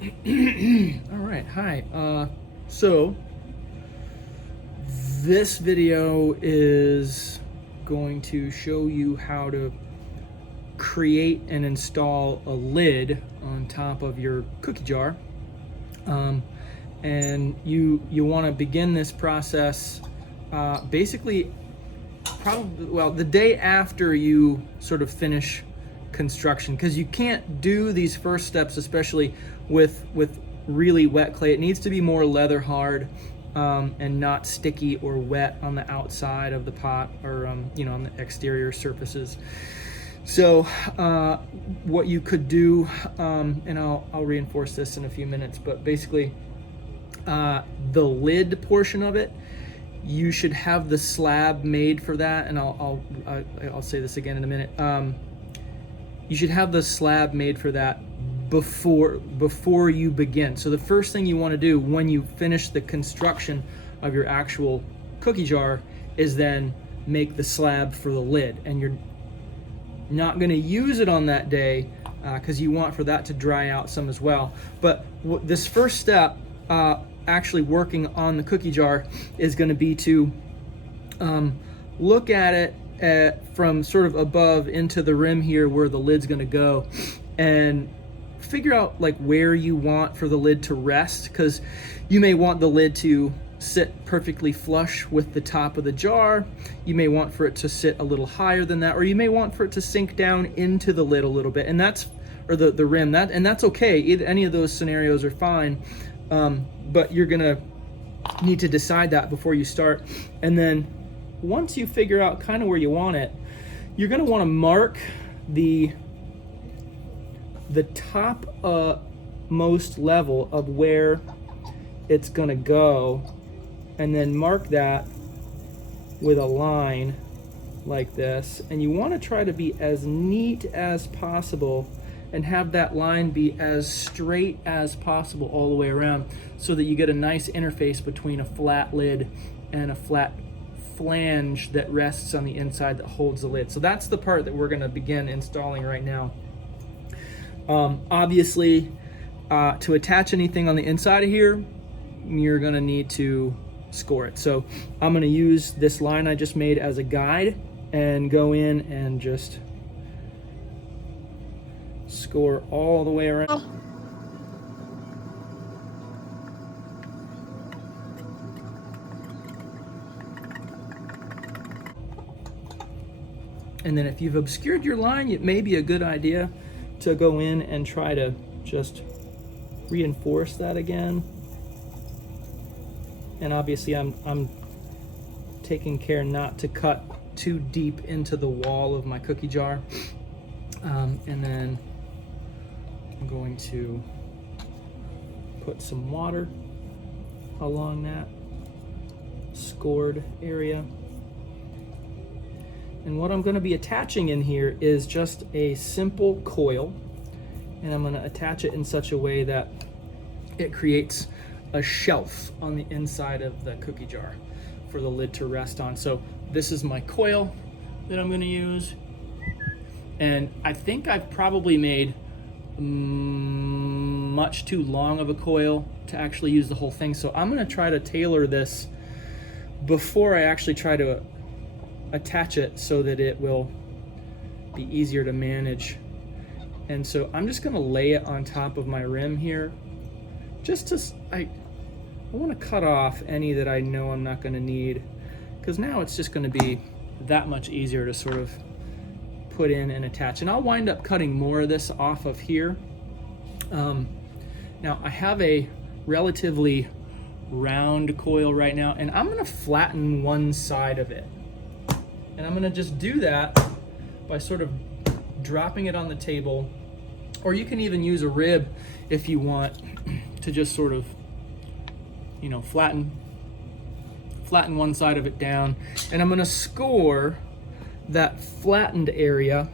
All right, hi. So this video is going to show you how to create and install a lid on top of your cookie jar. And you want to begin this process basically probably the day after you sort of finish construction, because you can't do these first steps, especially with really wet clay. It needs to be more leather hard and not sticky or wet on the outside of the pot or on the exterior surfaces. So what you could do, and I'll reinforce this in a few minutes, but basically the lid portion of it, you should have the slab made for that, and I'll say this again in a minute. You should have the slab made for that before you begin. So the first thing you want to do when you finish the construction of your actual cookie jar is then make the slab for the lid, and you're not going to use it on that day because you want for that to dry out some as well. But this first step, actually working on the cookie jar, is going to be to look at it from sort of above into the rim here where the lid's going to go, and figure out like where you want for the lid to rest, because you may want the lid to sit perfectly flush with the top of the jar. You may want for it to sit a little higher than that, or you may want for it to sink down into the lid a little bit, and that's the rim, and that's okay. Any of those scenarios are fine, but you're gonna need to decide that before you start. And then once you figure out kind of where you want it, you're gonna want to mark the top most level of where it's gonna go, and then mark that with a line like this. And you want to try to be as neat as possible and have that line be as straight as possible all the way around, so that you get a nice interface between a flat lid and a flat flange that rests on the inside that holds the lid. So that's the part that we're going to begin installing right now. Obviously, to attach anything on the inside of here, you're going to need to score it. So I'm going to use this line I just made as a guide and go in and just score all the way around. And then if you've obscured your line, it may be a good idea to go in and try to just reinforce that again. And obviously I'm taking care not to cut too deep into the wall of my cookie jar. And then I'm going to put some water along that scored area. And what I'm going to be attaching in here is just a simple coil, and I'm going to attach it in such a way that it creates a shelf on the inside of the cookie jar for the lid to rest on. So this is my coil that I'm going to use, and I think I've probably made much too long of a coil to actually use the whole thing. So I'm going to try to tailor this before I actually try to attach it so that it will be easier to manage. And so I'm just going to lay it on top of my rim here, just to I want to cut off any that I know I'm not going to need, because now it's just going to be that much easier to sort of put in and attach. And I'll wind up cutting more of this off of here. Now I have a relatively round coil right now, and I'm going to flatten one side of it. And I'm going to just do that by sort of dropping it on the table, or you can even use a rib if you want to just sort of, flatten one side of it down. And I'm going to score that flattened area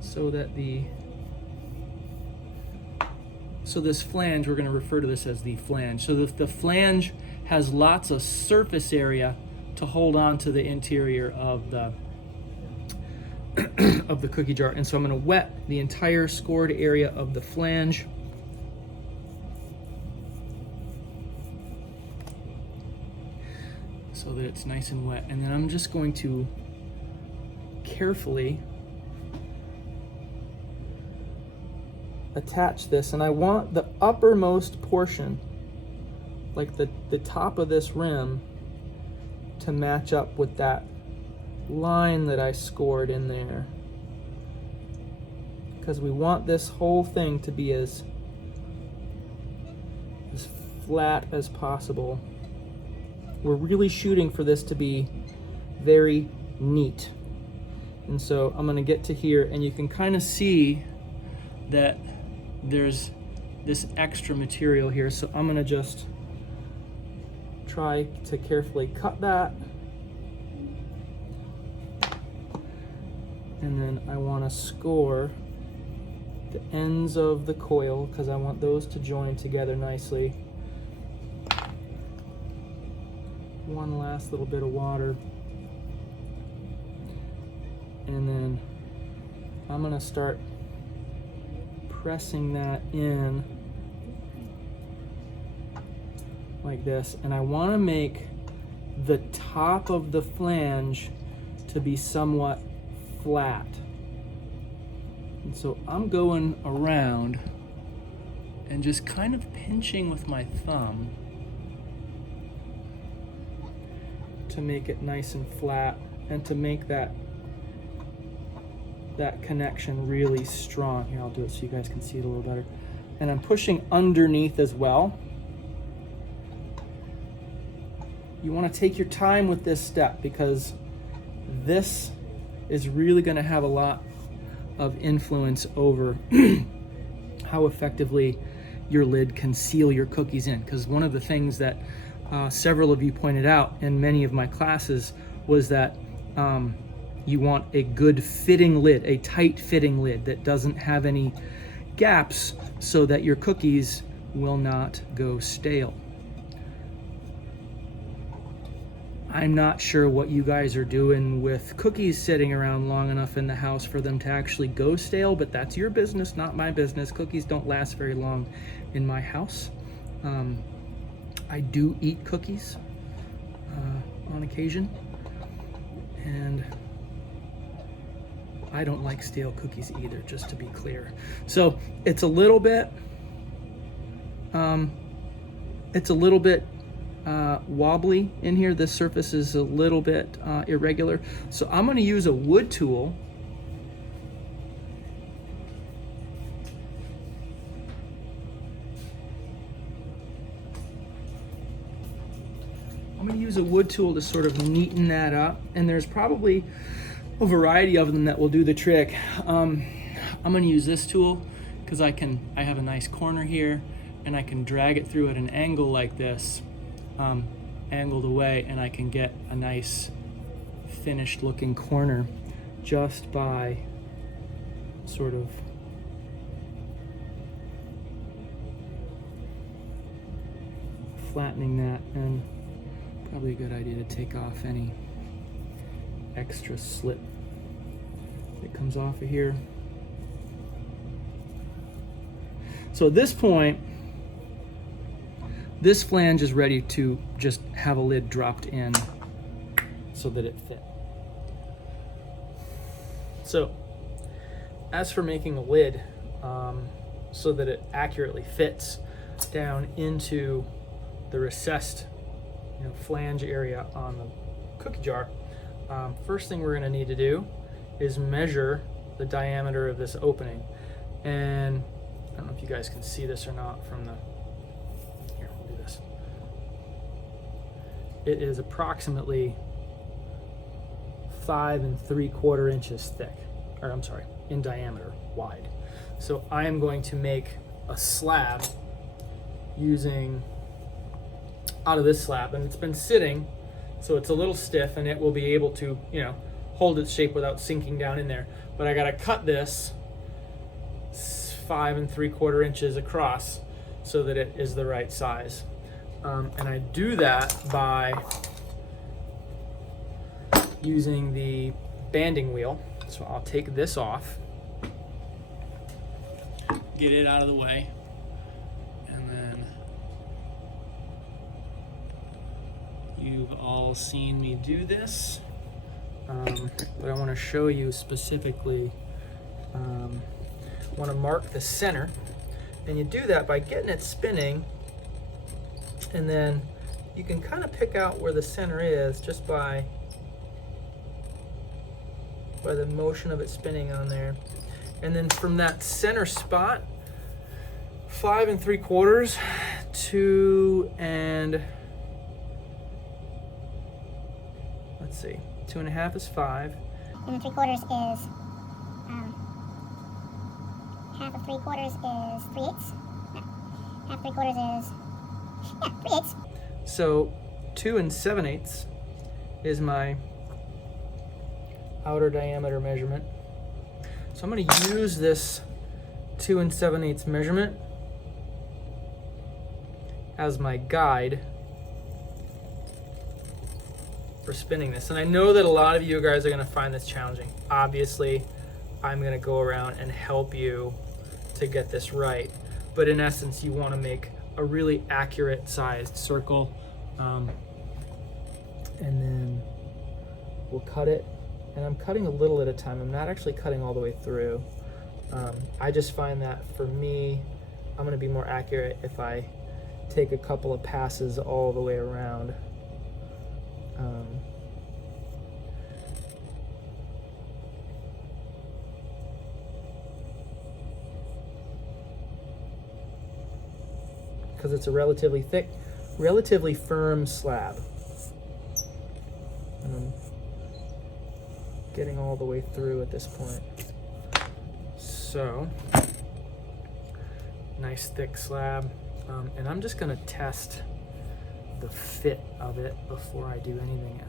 so that this flange, we're going to refer to this as the flange. So the flange has lots of surface area to hold on to the interior of the of the cookie jar. And so I'm going to wet the entire scored area of the flange. So that it's nice and wet. And then I'm just going to carefully attach this, and I want the uppermost portion, like the top of this rim, to match up with that line that I scored in there, because we want this whole thing to be as flat as possible. We're really shooting for this to be very neat. And so I'm going to get to here, and you can kind of see that there's this extra material here. So I'm going to just try to carefully cut that. And then I want to score the ends of the coil because I want those to join together nicely. One last little bit of water. And then I'm going to start pressing that in like this. And I want to make the top of the flange to be somewhat flat. And so I'm going around and just kind of pinching with my thumb to make it nice and flat and to make that connection really strong. Here, I'll do it so you guys can see it a little better. And I'm pushing underneath as well. You want to take your time with this step because this is really going to have a lot of influence over how effectively your lid can seal your cookies in. Because one of the things that several of you pointed out in many of my classes was that you want a good fitting lid, a tight fitting lid that doesn't have any gaps so that your cookies will not go stale. I'm not sure what you guys are doing with cookies sitting around long enough in the house for them to actually go stale, but that's your business, not my business. Cookies don't last very long in my house. I do eat cookies on occasion, and I don't like stale cookies either, just to be clear. So it's a little bit wobbly in here. This surface is a little bit irregular. So I'm going to use a wood tool. I'm going to use a wood tool to sort of neaten that up. And there's probably a variety of them that will do the trick. I'm going to use this tool because I have a nice corner here and I can drag it through at an angle like this. Angled away, and I can get a nice finished looking corner just by sort of flattening that. And probably a good idea to take off any extra slip that comes off of here. So at this point, this flange is ready to just have a lid dropped in so that it fit. So as for making a lid so that it accurately fits down into the recessed flange area on the cookie jar, first thing we're going to need to do is measure the diameter of this opening. And I don't know if you guys can see this or not from the It is approximately 5 3/4 inches thick, or I'm sorry, in diameter, wide. So I am going to make a slab using out of this slab, and it's been sitting, so it's a little stiff, and it will be able to, hold its shape without sinking down in there. But I got to cut this 5 3/4 inches across so that it is the right size. And I do that by using the banding wheel. So I'll take this off, get it out of the way, and then you've all seen me do this, but I want to show you specifically. Want to mark the center, and you do that by getting it spinning, and then you can kind of pick out where the center is just by the motion of it spinning on there. And then from that center spot, 5 3/4, 2 and, let's see, 2 1/2 is 5. And 3/4 is, half of 3/4 is 3/8. No, half 3/4 is, 3/8. So 2 7/8 is my outer diameter measurement. So I'm going to use this 2 7/8 measurement as my guide for spinning this. And I know that a lot of you guys are going to find this challenging. Obviously, I'm going to go around and help you to get this right. But in essence, you want to make a really accurate sized circle. And then we'll cut it. And I'm cutting a little at a time. I'm not actually cutting all the way through. I just find that for me, I'm going to be more accurate if I take a couple of passes all the way around. Because it's a relatively thick, relatively firm slab. And I'm getting all the way through at this point. So, nice thick slab. And I'm just gonna test the fit of it before I do anything else.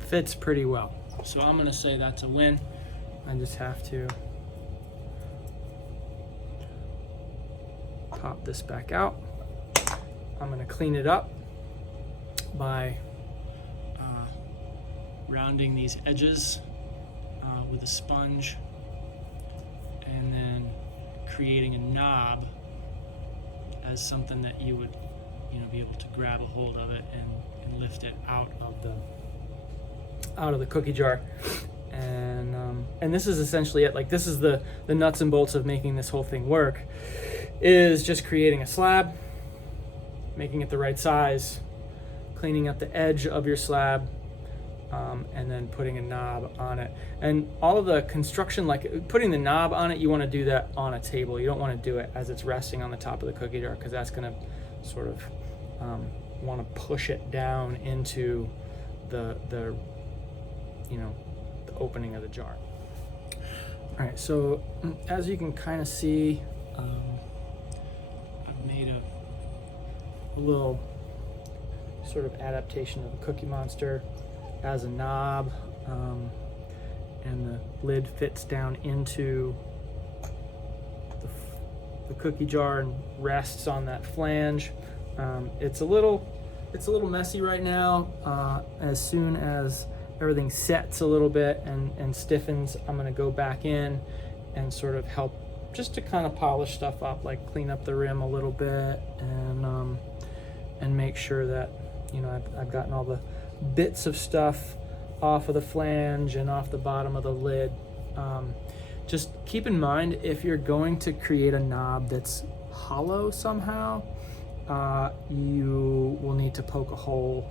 Fits pretty well. So I'm gonna say that's a win. I just have to pop this back out. I'm gonna clean it up by rounding these edges with a sponge, and then creating a knob as something that you would, be able to grab a hold of it and lift it out of the cookie jar. And this is essentially it. Like, this is the nuts and bolts of making this whole thing work, is just creating a slab, making it the right size, cleaning up the edge of your slab, and then putting a knob on it. And all of the construction, like putting the knob on it, you want to do that on a table. You don't want to do it as it's resting on the top of the cookie jar, because that's going to sort of want to push it down into the opening of the jar. All right, so as you can kind of see, I've made a little sort of adaptation of the Cookie Monster as a knob, and the lid fits down into the cookie jar and rests on that flange. It's a little messy right now. As soon as everything sets a little bit and stiffens, I'm going to go back in and sort of help just to kind of polish stuff up, like clean up the rim a little bit, and make sure that I've gotten all the bits of stuff off of the flange and off the bottom of the lid. Just keep in mind, if you're going to create a knob that's hollow somehow, you will need to poke a hole,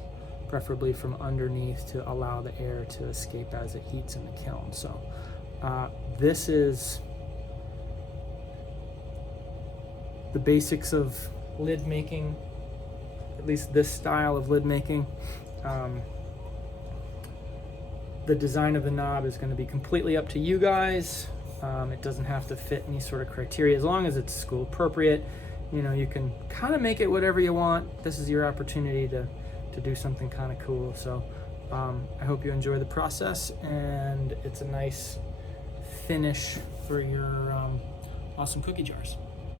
preferably from underneath, to allow the air to escape as it heats in the kiln. So this is the basics of lid making, at least this style of lid making. The design of the knob is going to be completely up to you guys. It doesn't have to fit any sort of criteria, as long as it's school appropriate. You can kind of make it whatever you want. This is your opportunity to do something kind of cool. So I hope you enjoy the process, and it's a nice finish for your awesome cookie jars.